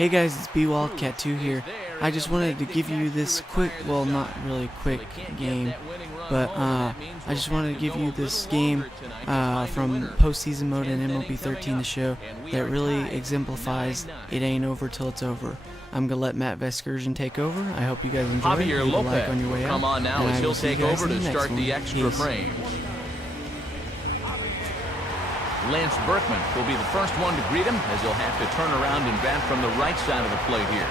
Hey guys, it's BWildcat2 here. I just wanted to give you this quick, well, not really quick game, but I just wanted to give you this game from Postseason mode in MLB 13, the show, that really exemplifies it ain't over till it's over. I'm gonna let Matt Vescursion take over. I hope you guys enjoy. Leave a like on your way out. Come on now, as he'll take over to start the extra frame. Lance Berkman will be the first one to greet him, as he'll have to turn around and bat from the right side of the plate here.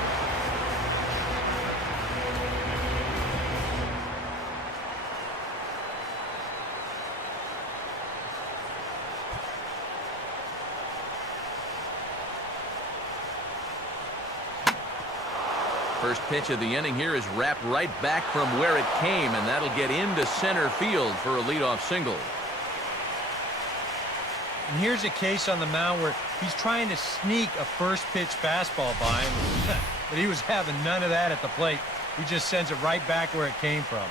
First pitch of the inning here is wrapped right back from where it came, and that'll get into center field for a leadoff single. And here's a case on the mound where he's trying to sneak a first pitch fastball by him, but he was having none of that at the plate. He just sends it right back where it came from.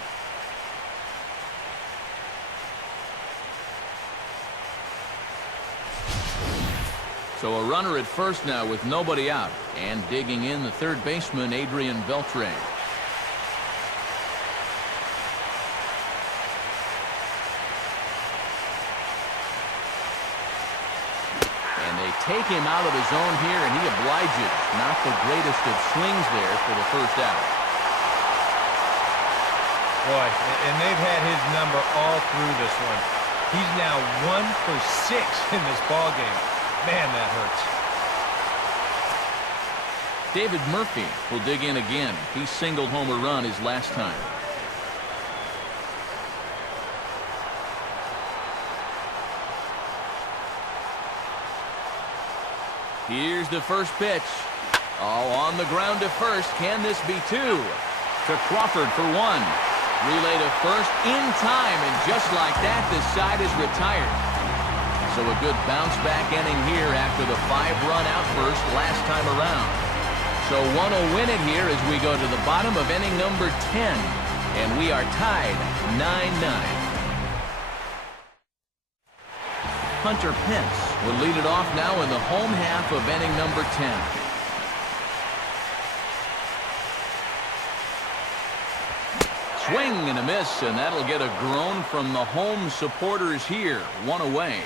So a runner at first now with nobody out, and digging in the third baseman, Adrian Beltre. Take him out of the zone here, and he obliges. Not the greatest of swings there for the first out. Boy, and they've had his number all through this one. He's now 1 for 6 in this ball game. Man, that hurts. David Murphy will dig in again. He singled home a run his last time. Here's the first pitch. Oh, on the ground to first. Can this be two? To Crawford for one. Relay to first in time, and just like that, the side is retired. So a good bounce-back inning here after the 5-run outburst last time around. So one will win it here as we go to the bottom of inning number 10. And we are tied 9-9. Hunter Pence will lead it off now in the home half of inning number 10. Swing and a miss, and that'll get a groan from the home supporters here. One away.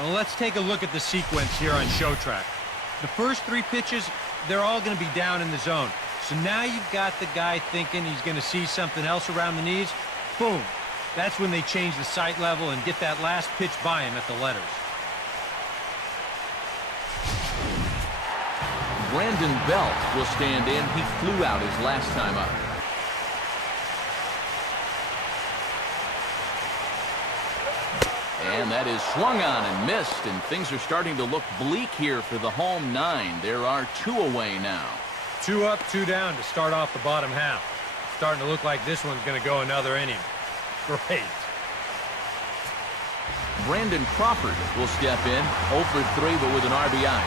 Well, let's take a look at the sequence here on Show Track. The first 3 pitches, they're all going to be down in the zone. So now you've got the guy thinking he's going to see something else around the knees. Boom. That's when they change the sight level and get that last pitch by him at the letters. Brandon Belt will stand in. He flew out his last time up. And that is swung on and missed, and things are starting to look bleak here for the home 9. There are 2 away now. 2 up, 2 down to start off the bottom half. Starting to look like this one's going to go another inning. Great. Brandon Crawford will step in, 0 for 3, but with an RBI.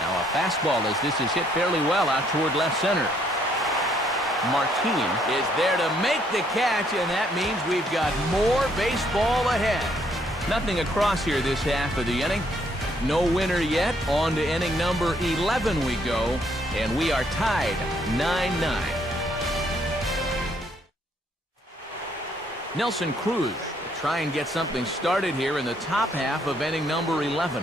Now a fastball as this is hit fairly well out toward left center. Martin is there to make the catch, and that means we've got more baseball ahead. Nothing across here this half of the inning. No winner yet. On to inning number 11 we go, and we are tied 9-9. Nelson Cruz will try and get something started here in the top half of inning number 11.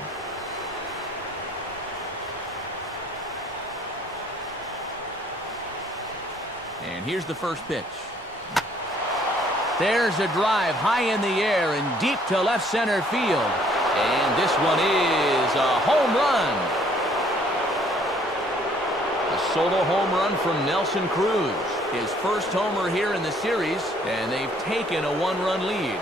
And here's the first pitch. There's a drive high in the air and deep to left center field. And this one is a home run. A solo home run from Nelson Cruz. His first homer here in the series, and they've taken a 1-run lead.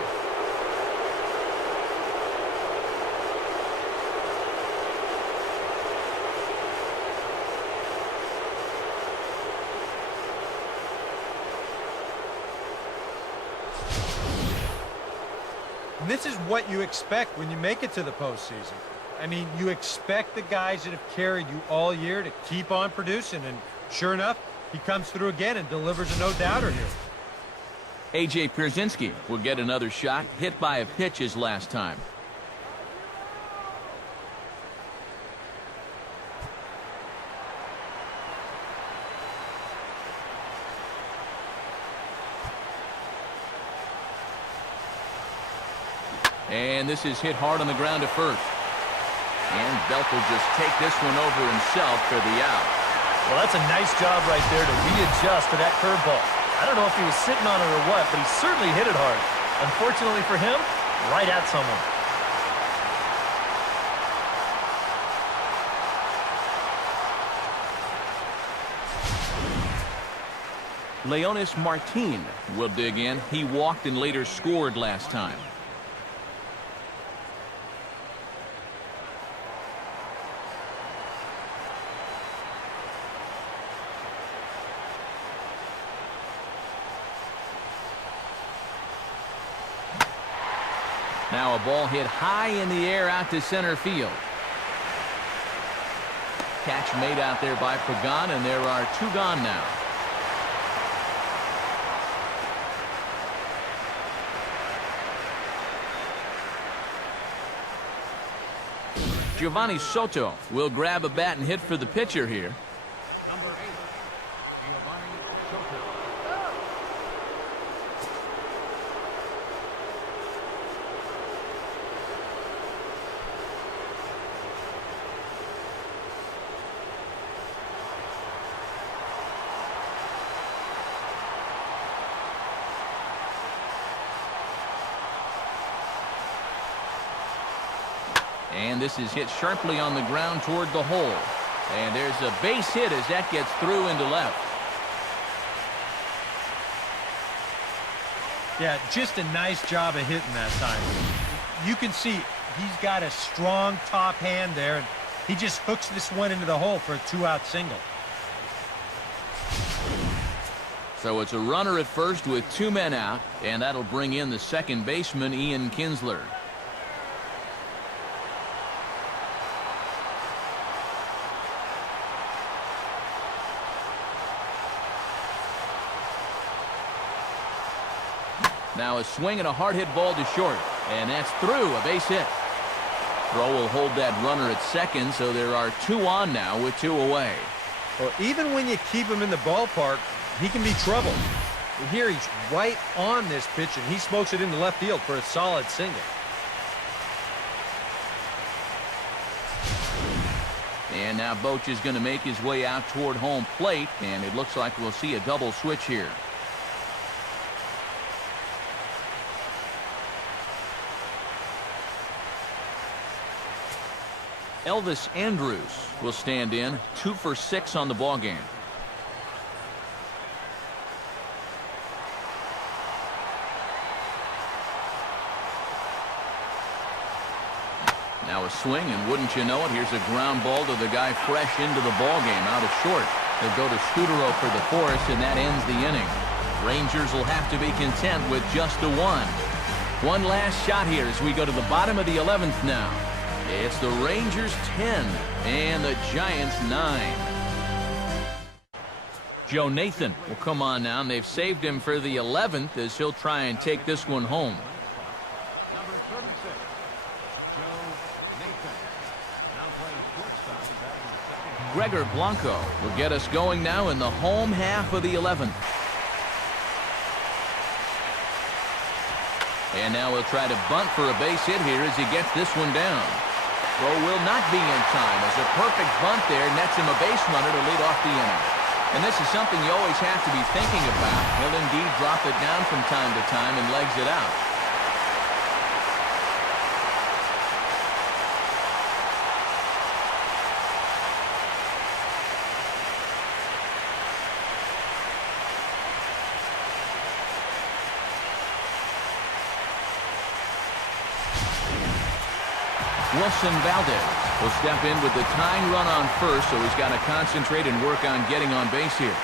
And this is what you expect when you make it to the postseason. I mean, you expect the guys that have carried you all year to keep on producing, and sure enough, he comes through again and delivers a no-doubter here. A.J. Pierzynski will get another shot, hit by a pitch his last time. And this is hit hard on the ground to first. And Belk will just take this one over himself for the out. Well, that's a nice job right there to readjust to that curveball. I don't know if he was sitting on it or what, but he certainly hit it hard. Unfortunately for him, right at someone. Leonis Martin will dig in. He walked and later scored last time. Now a ball hit high in the air out to center field. Catch made out there by Pagan, and there are two gone now. Giovanni Soto will grab a bat and hit for the pitcher here. Number 8, Giovanni Soto. And this is hit sharply on the ground toward the hole. And there's a base hit as that gets through into left. Yeah, just a nice job of hitting that time. You can see he's got a strong top hand there, and he just hooks this one into the hole for a 2-out single. So it's a runner at first with 2 men out, and that'll bring in the second baseman, Ian Kinsler. Now a swing and a hard hit ball to short, and that's through, a base hit. Throw will hold that runner at second, so there are 2 on now with 2 away. Well, even when you keep him in the ballpark, he can be trouble. Here he's right on this pitch, and he smokes it into left field for a solid single. And now Boch is going to make his way out toward home plate, and it looks like we'll see a double switch here. Elvis Andrus will stand in, 2 for 6 on the ball game. Now a swing, and wouldn't you know it, here's a ground ball to the guy fresh into the ball game, out of short. They'll go to Scudero for the force, and that ends the inning. Rangers will have to be content with just a 1. One last shot here as we go to the bottom of the 11th now. It's the Rangers 10 and the Giants 9. Joe Nathan will come on now, and they've saved him for the 11th as he'll try and take this one home. Number 36, Joe Nathan. Now playing shortstop and batting in the second. Gregor Blanco will get us going now in the home half of the 11th. And now he'll try to bunt for a base hit here as he gets this one down. Throw will not be in time as a perfect bunt there nets him a base runner to lead off the inning. And this is something you always have to be thinking about. He'll indeed drop it down from time to time and legs it out. Wilson Valdez will step in with the tying run on first, so he's got to concentrate and work on getting on base here.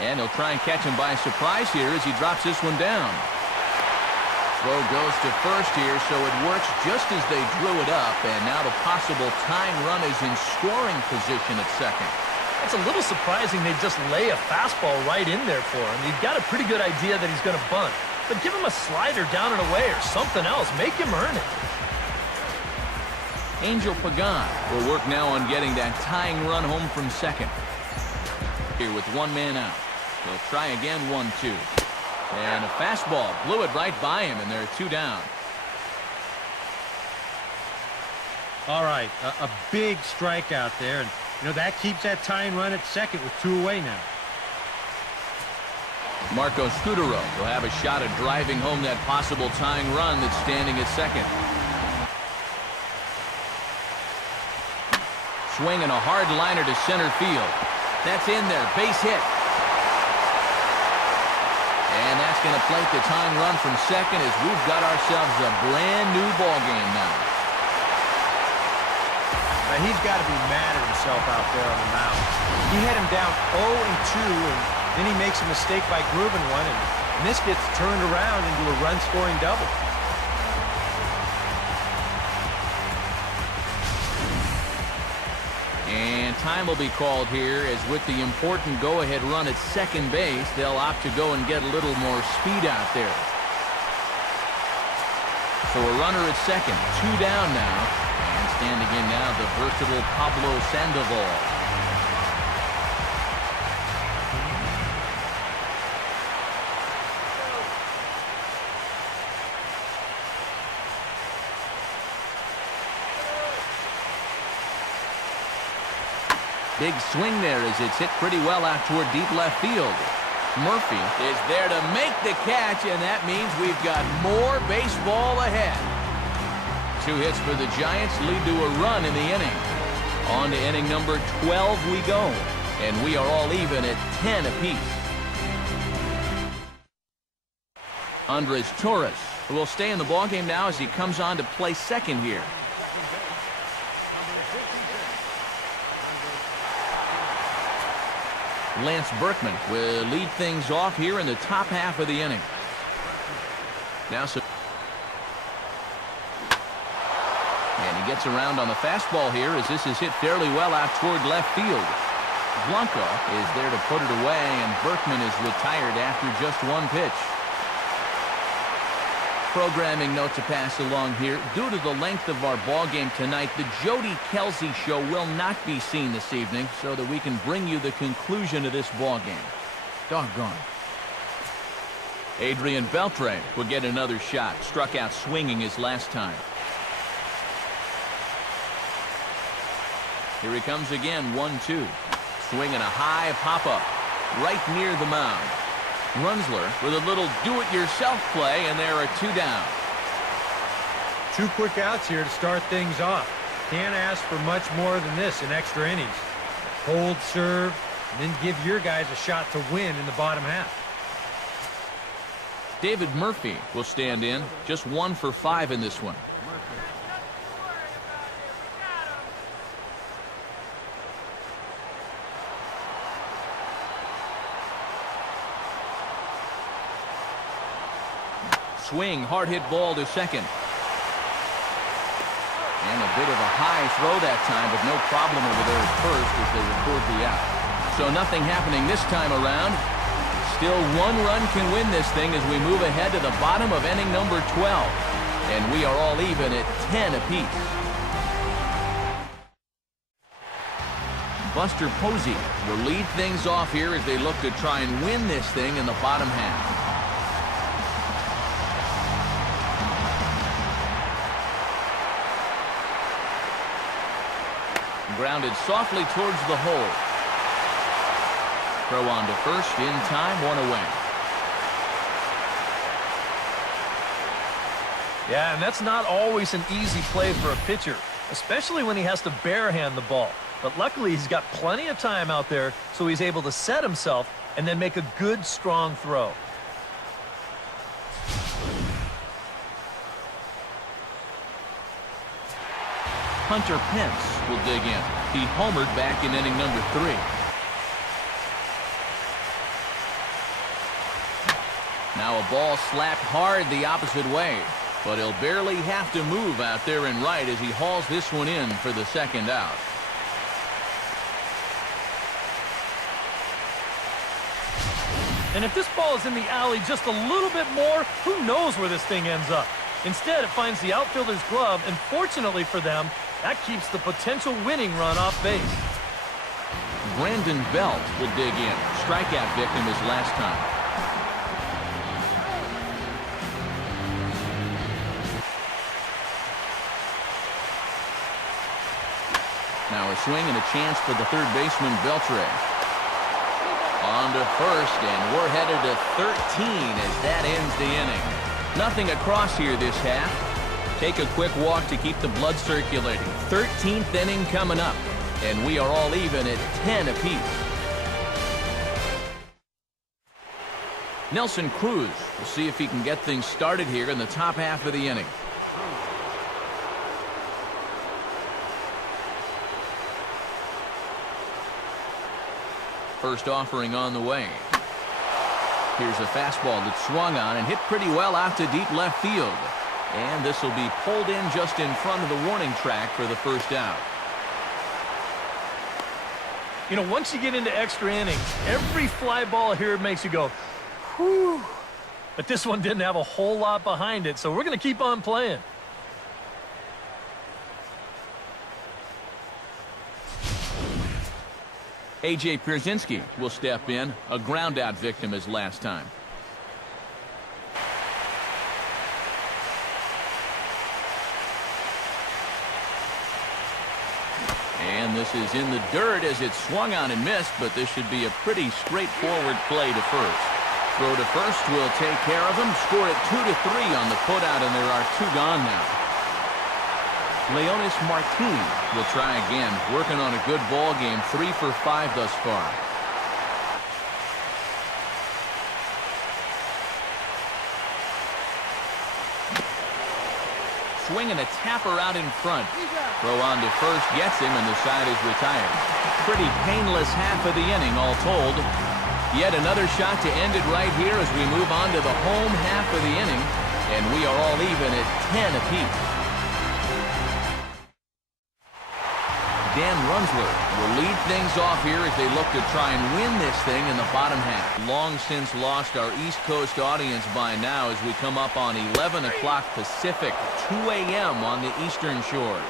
And he'll try and catch him by surprise here as he drops this one down. Throw goes to first here, so it works just as they drew it up, and now the possible tying run is in scoring position at second. It's a little surprising they just lay a fastball right in there for him. You've got a pretty good idea that he's going to bunt. But give him a slider down and away or something else. Make him earn it. Angel Pagan will work now on getting that tying run home from second. Here with one man out. He'll try again, 1-2. And a fastball blew it right by him, and they're 2 down. All right, a big strikeout there, and you know that keeps that tying run at second with 2 away now. Marco Scudero will have a shot at driving home that possible tying run that's standing at second. Swinging a hard liner to center field. That's in there, base hit. And that's going to plate the tying run from second as we've got ourselves a brand new ball game now. Now he's got to be mad at himself out there on the mound. He had him down 0-2, and then he makes a mistake by grooving one, and this gets turned around into a run-scoring double. And time will be called here as with the important go-ahead run at second base, they'll opt to go and get a little more speed out there. So a runner at second, 2 down now. And standing in now, the versatile Pablo Sandoval. Big swing there as it's hit pretty well out toward deep left field. Murphy is there to make the catch, and that means we've got more baseball ahead. 2 hits for the Giants lead to a run in the inning. On to inning number 12 we go, and we are all even at 10 apiece. Andres Torres will stay in the ballgame now as he comes on to play second here. Lance Berkman will lead things off here in the top half of the inning. Now, and he gets around on the fastball here as this is hit fairly well out toward left field. Blanco is there to put it away, and Berkman is retired after just 1 pitch. Programming note to pass along here. Due to the length of our ball game tonight, the Jody Kelsey show will not be seen this evening so that we can bring you the conclusion of this ball game. Doggone. Adrian Beltre will get another shot. Struck out swinging his last time. Here he comes again, 1-2. Swinging a high pop-up right near the mound. Runsler with a little do-it-yourself play, and there are 2 down. 2 quick outs here to start things off. Can't ask for much more than this in extra innings. Hold serve, and then give your guys a shot to win in the bottom half. David Murphy will stand in. Just 1 for 5 in this one. Swing, hard hit ball to second. And a bit of a high throw that time, but no problem over there at first as they record the out. So nothing happening this time around. Still 1 run can win this thing as we move ahead to the bottom of inning number 12. And we are all even at 10 apiece. Buster Posey will lead things off here as they look to try and win this thing in the bottom half. Grounded softly towards the hole. Throw on to first in time, 1 away. Yeah, and that's not always an easy play for a pitcher, especially when he has to barehand the ball. But luckily, he's got plenty of time out there, so he's able to set himself and then make a good, strong throw. Hunter Pence will dig in. He homered back in inning number 3. Now a ball slapped hard the opposite way, but he'll barely have to move out there in right as he hauls this one in for the second out. And if this ball is in the alley just a little bit more, who knows where this thing ends up. Instead, it finds the outfielder's glove, and fortunately for them, that keeps the potential winning run off base. Brandon Belt will dig in. Strikeout victim his last time. Now a swing and a chance for the third baseman, Beltre. On to first, and we're headed to 13 as that ends the inning. Nothing across here this half. Take a quick walk to keep the blood circulating. 13th inning coming up, and we are all even at 10 apiece. Nelson Cruz will see if he can get things started here in the top half of the inning. First offering on the way. Here's a fastball that swung on and hit pretty well out to deep left field. And this will be pulled in just in front of the warning track for the first out. You know, once you get into extra innings, every fly ball here makes you go, whew. But this one didn't have a whole lot behind it, so we're going to keep on playing. A.J. Pierzynski will step in, a ground-out victim his last time. And this is in the dirt as it swung on and missed, but this should be a pretty straightforward play to first. Throw to first will take care of him. Score it 2-3 on the putout, and there are two gone now. Leonis Martin will try again, working on a good ball game, 3 for 5 thus far. Swinging a tapper out in front. Throw on to first, gets him, and the side is retired. Pretty painless half of the inning, all told. Yet another shot to end it right here as we move on to the home half of the inning, and we are all even at 10 apiece. Dan Runsler will lead things off here as they look to try and win this thing in the bottom half. Long since lost our East Coast audience by now as we come up on 11 o'clock Pacific, 2 a.m. on the Eastern Shores.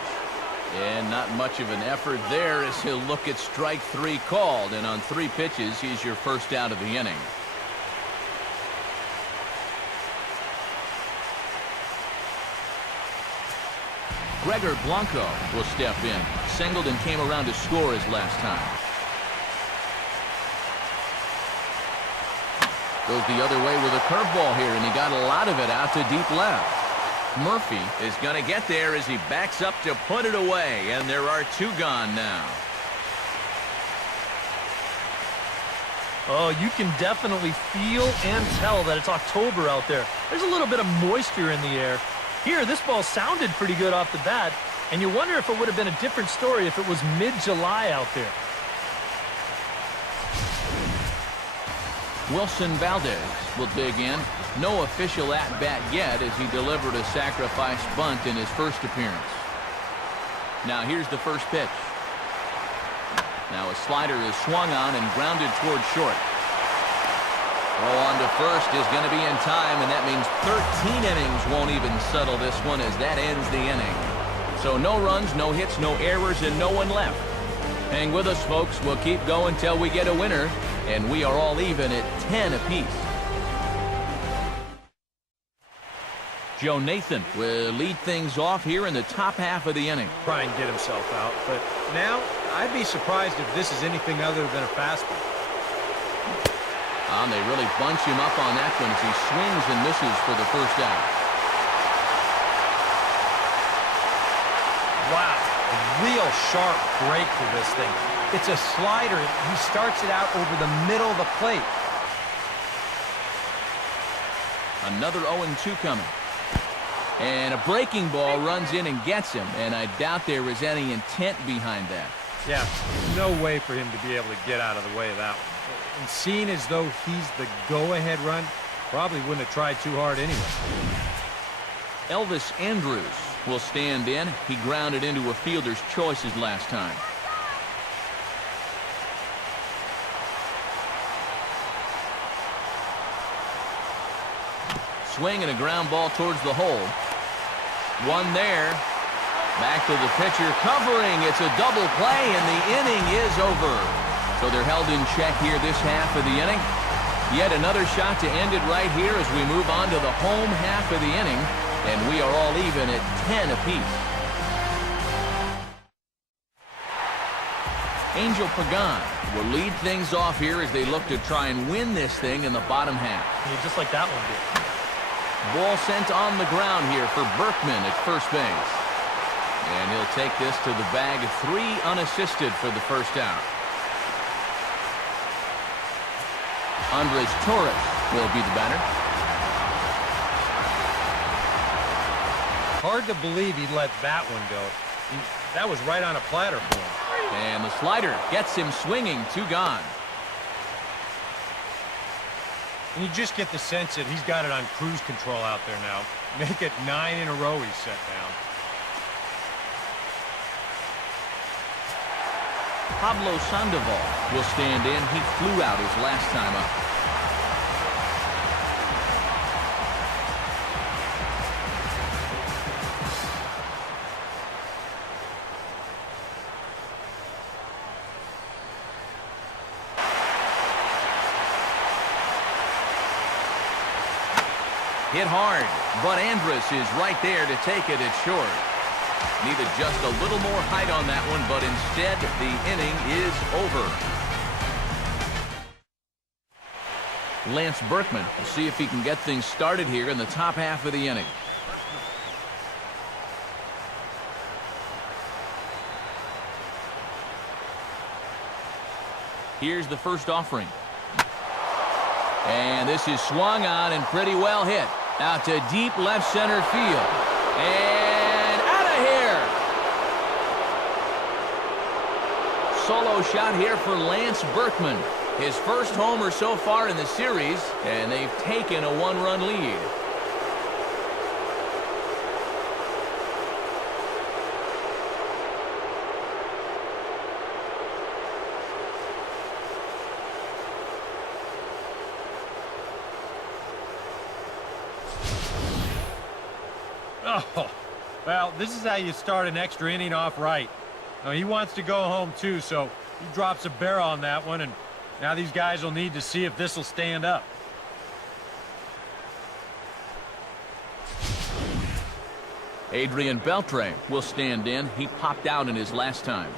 And not much of an effort there as he'll look at strike 3 called, and on 3 pitches, he's your first out of the inning. Gregor Blanco will step in. Singled and came around to score his last time. Goes the other way with a curveball here, and he got a lot of it out to deep left. Murphy is going to get there as he backs up to put it away, and there are 2 gone now. Oh, you can definitely feel and tell that it's October out there. There's a little bit of moisture in the air. Here, this ball sounded pretty good off the bat, and you wonder if it would have been a different story if it was mid-July out there. Wilson Valdez will dig in. No official at-bat yet as he delivered a sacrifice bunt in his first appearance. Now here's the first pitch. Now a slider is swung on and grounded toward short. Throw on to first is going to be in time, and that means 13 innings won't even settle this one as that ends the inning. So no runs, no hits, no errors, and no one left. Hang with us, folks. We'll keep going till we get a winner, and we are all even at 10 apiece. Joe Nathan will lead things off here in the top half of the inning. Try and get himself out, but now I'd be surprised if this is anything other than a fastball. They really bunch him up on that one as he swings and misses for the first out. Wow, a real sharp break to this thing. It's a slider. He starts it out over the middle of the plate. Another 0-2 coming. And a breaking ball runs in and gets him, and I doubt there was any intent behind that. Yeah, no way for him to be able to get out of the way of that one. And seeing as though he's the go-ahead run, probably wouldn't have tried too hard anyway. Elvis Andrews will stand in. He grounded into a fielder's choice his last time. swing and a ground ball towards the hole. One there. Back to the pitcher covering. It's a double play, and the inning is over. So they're held in check here this half of the inning. Yet another shot to end it right here as we move on to the home half of the inning. And we are all even at 10 apiece. Angel Pagan will lead things off here as they look to try and win this thing in the bottom half. Yeah, just like that one did. Ball sent on the ground here for Berkman at first base. And he'll take this to the bag of 3 unassisted for the first out. Andres Torres will be the batter. Hard to believe he let that one go. That was right on a platter for him. And the slider gets him swinging. 2 gone. And you just get the sense that he's got it on cruise control out there now. Make it 9 in a row he's set down. Pablo Sandoval will stand in. He flew out his last time up. Hit hard, but Andrus is right there to take it at short. Needed just a little more height on that one, but instead the inning is over. Lance Berkman will see if he can get things started here in the top half of the inning. Here's the first offering. And this is swung on and pretty well hit. Out to deep left center field. And out of here! Solo shot here for Lance Berkman. His first homer so far in the series, and they've taken a 1-run lead. Oh, well, this is how you start an extra inning off right. Now, he wants to go home, too, so he drops a barrel on that one, and now these guys will need to see if this will stand up. Adrian Beltre will stand in. He popped out in his last time.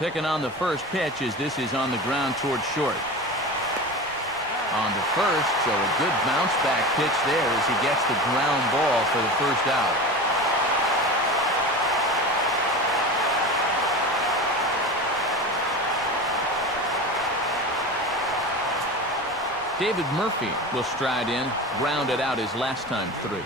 Picking on the first pitch as this is on the ground towards short. On to first, so a good bounce back pitch there as he gets the ground ball for the first out. David Murphy will stride in, grounded out his last time through.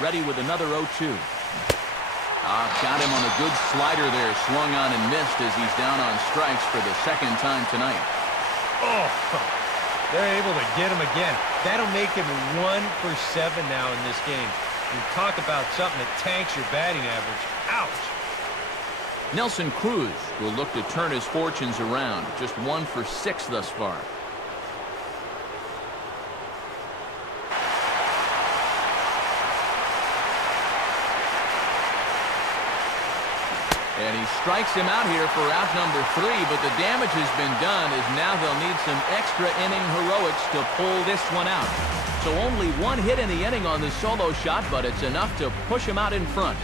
Ready with another 0-2. Got him on a good slider there. Swung on and missed as he's down on strikes for the second time tonight. Oh, they're able to get him again. That'll make him 1 for 7 now in this game. You talk about something that tanks your batting average. Ouch! Nelson Cruz will look to turn his fortunes around. Just 1 for 6 thus far. And he strikes him out here for out number 3, but the damage has been done as now they'll need some extra inning heroics to pull this one out. So only 1 hit in the inning on the solo shot, but it's enough to push him out in front.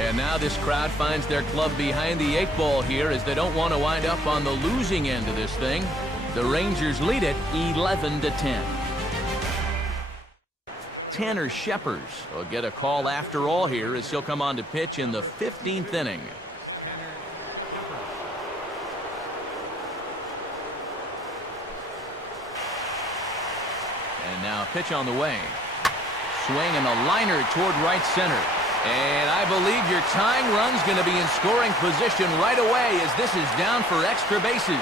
And now this crowd finds their club behind the 8 ball here as they don't want to wind up on the losing end of this thing. The Rangers lead it 11-10. Tanner Scheppers will get a call after all here as he'll come on to pitch in the 15th inning. And now a pitch on the way. Swing and a liner toward right center. And I believe your tying run's going to be in scoring position right away as this is down for extra bases.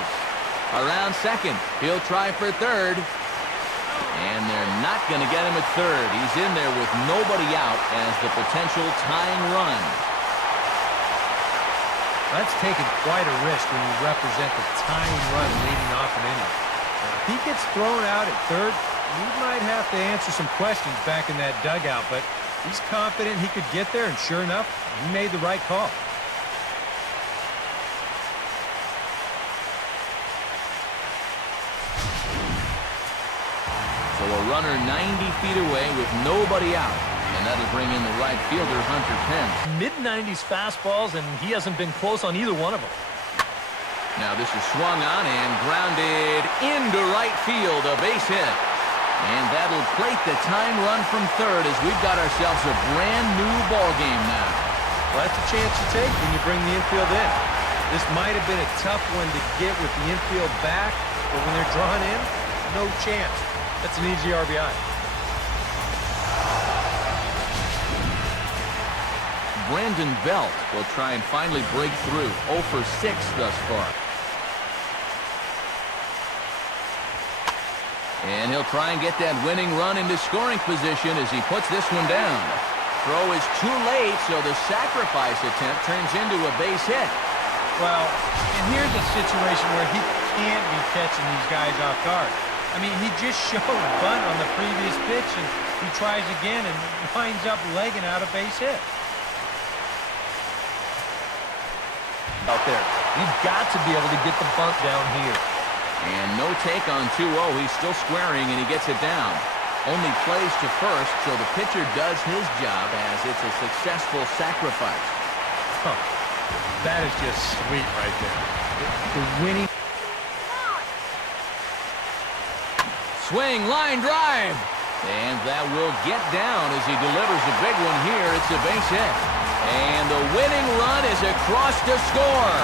Around second, he'll try for third. And And they're not going to get him at third. He's in there with nobody out as the potential tying run. That's taken quite a risk when you represent the tying run leading off an inning. Now, if he gets thrown out at third, we might have to answer some questions back in that dugout, but he's confident he could get there, and sure enough, he made the right call. So a runner 90 feet away with nobody out. And that'll bring in the right fielder, Hunter Pence. Mid-90s fastballs, and he hasn't been close on either one of them. Now this is swung on and grounded into right field, a base hit. And that'll plate the tying run from third as we've got ourselves a brand new ball game now. Well, that's a chance you take when you bring the infield in. This might have been a tough one to get with the infield back, but when they're drawn in, no chance. That's an easy RBI. Brandon Belt will try and finally break through. 0 for 6 thus far. And he'll try and get that winning run into scoring position as he puts this one down. Throw is too late, so the sacrifice attempt turns into a base hit. Well, and here's a situation where he can't be catching these guys off guard. I mean, he just showed a bunt on the previous pitch, and he tries again and winds up legging out a base hit. Out there, you've got to be able to get the bunt down here. And no take on 2-0. He's still squaring, and he gets it down. Only plays to first, so the pitcher does his job as it's a successful sacrifice. Huh. That is just sweet right there. The winning. Swing, line drive. And that will get down as he delivers a big one here. It's a base hit. And the winning run is across to score.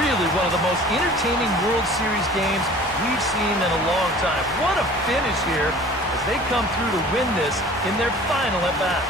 Really one of the most entertaining World Series games we've seen in a long time. What a finish here as they come through to win this in their final at-bat.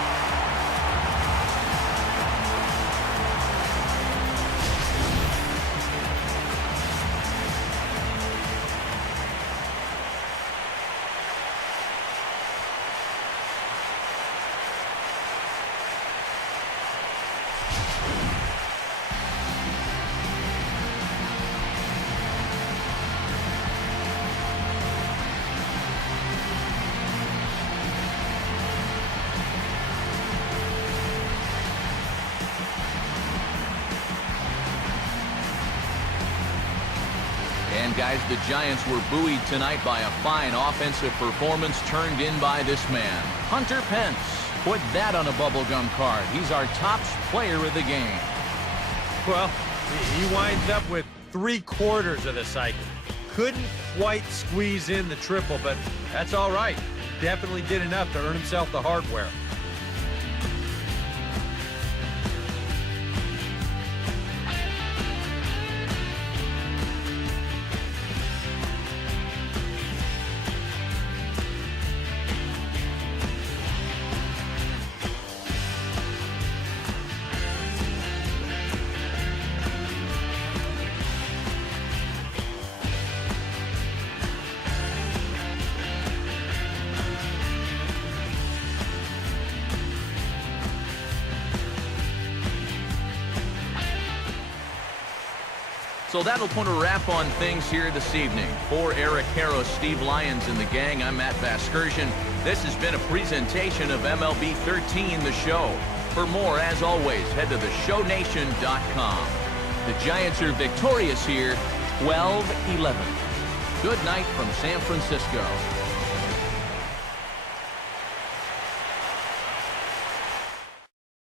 And guys, the Giants were buoyed tonight by a fine offensive performance turned in by this man, Hunter Pence. Put that on a bubblegum card. He's our top player of the game. Well, he winds up with 3/4 of the cycle. Couldn't quite squeeze in the triple, but that's all right. Definitely did enough to earn himself the hardware. So that'll put a wrap on things here this evening. For Eric Harrow, Steve Lyons, and the gang, I'm Matt Vasgersian. This has been a presentation of MLB 13, The Show. For more, as always, head to theshownation.com. The Giants are victorious here, 12-11. Good night from San Francisco.